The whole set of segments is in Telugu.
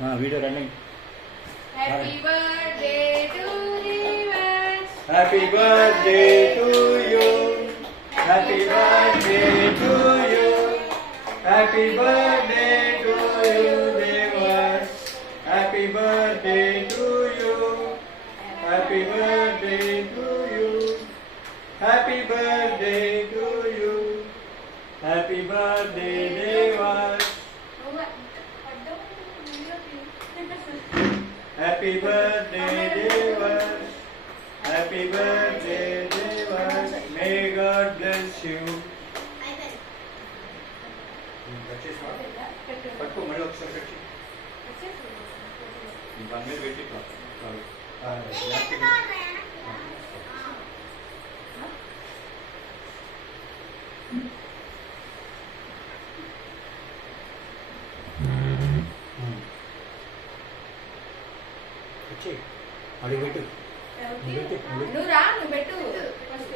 Video running. Happy birthday to reverse. Happy birthday to you. Happy birthday to you. Happy birthday to you దేవర్స్. Happy birthday to you. Happy birthday to you. Happy birthday to you. Happy birthday దేవర్స్. Happy birthday, Devas. Happy birthday, Devas. May God bless you. పట్టుకో మళ్ళీ ఒకసారి పెట్టి బండి మీద పెట్టి అడిగి పెట్టు. నువ్వు రా, నువ్వు పెట్టు ఫస్ట్.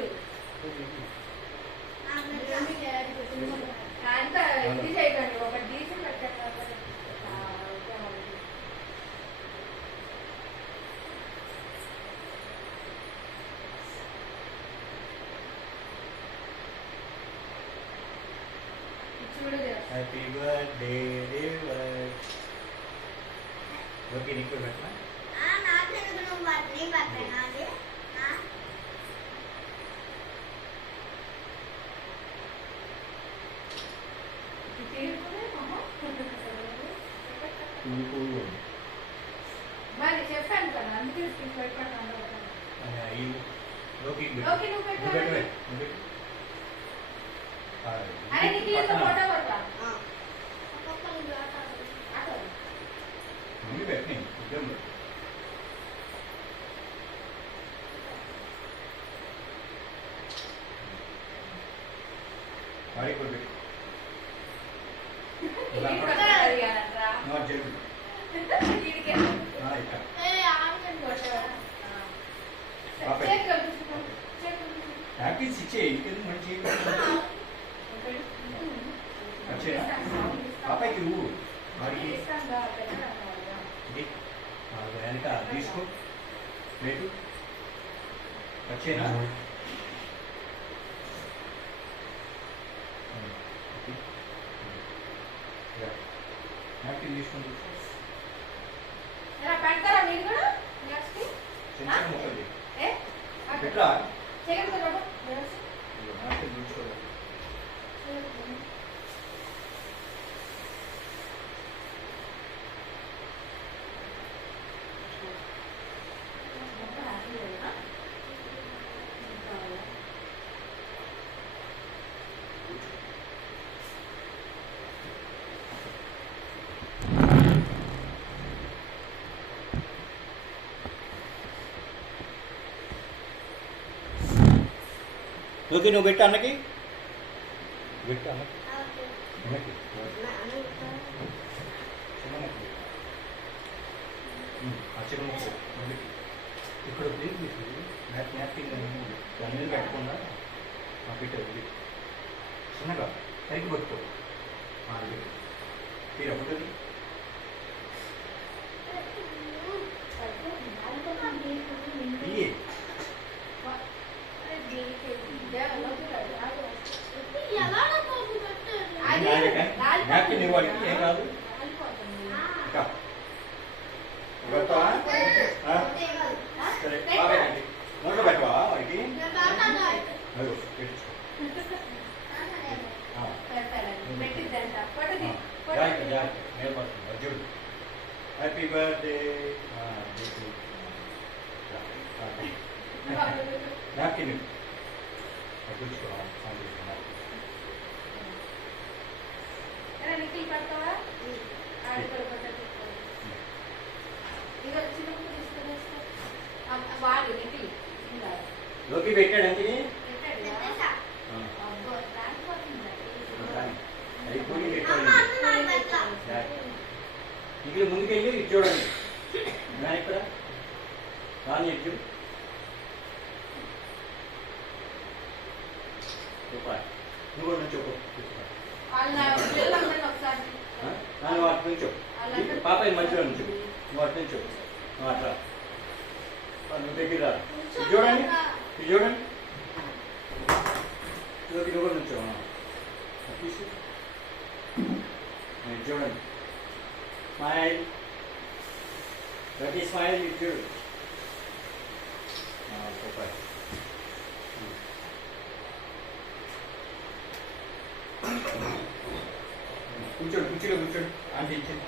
అంతా ఇది చేయకండి, ఒక డీజిల్ పెట్టండి. Happy birthday దేవర్స్. ఓకే, నీకు పెట్టనా? మరి చెప్పాను కదా, అందుకే భయపడతాను. అరే నీకు ఫోటో పడతా హ్యాపీస్ ఇచ్చే ఇంకెందుకు మంచి పాపాయికి నువ్వు వాడికి వెనక తీసుకో రేటు వచ్చేనా. హ్యాపీ తీసుకుంటు పెడతారా మీరు కూడా చిన్న ముక్కలు పెట్టరా ఓకే, నువ్వు పెట్టు అన్నకి. పెట్టు అన్నకి. ఇక్కడ ప్లేట్ తీసి న్యాప్కిన్ దాని మీద పెట్టకుండా పెట్టు. చిన్నగా పైకి పట్టుకో. మీరు అప్పుడు న్యాప్కిన్ ఇవ్వడానికి ఏం కాదు. సరే, నోట్లో పెట్టవా వాడికి? Arjun happy birthday. న్యాప్కిన్ లోకి పెట్టాడండి. ఇక్కడ ముందుకెళ్ళి ఇది చూడండి. నా ఇక్కడ రాని ఎట్టు నువ్వు కూడా నుంచి ఒకసారి వాటి నుంచి వాళ్ళందరూ పాపయ్య మధ్యలో నుంచి నువ్వు అటు నుంచి చెప్పు. నువ్వు అట్లా నువ్వు దగ్గర రా. ఇది చూడండి, ఇది చూడండి, నువ్వు కూడా నుంచో తీసి చూడండి. స్మైల్, గట్టి స్మైల్, ఇది చూడు. పాపాయ్ కూర్చోండి, కుర్చీలో కూర్చోండి, అందించండి.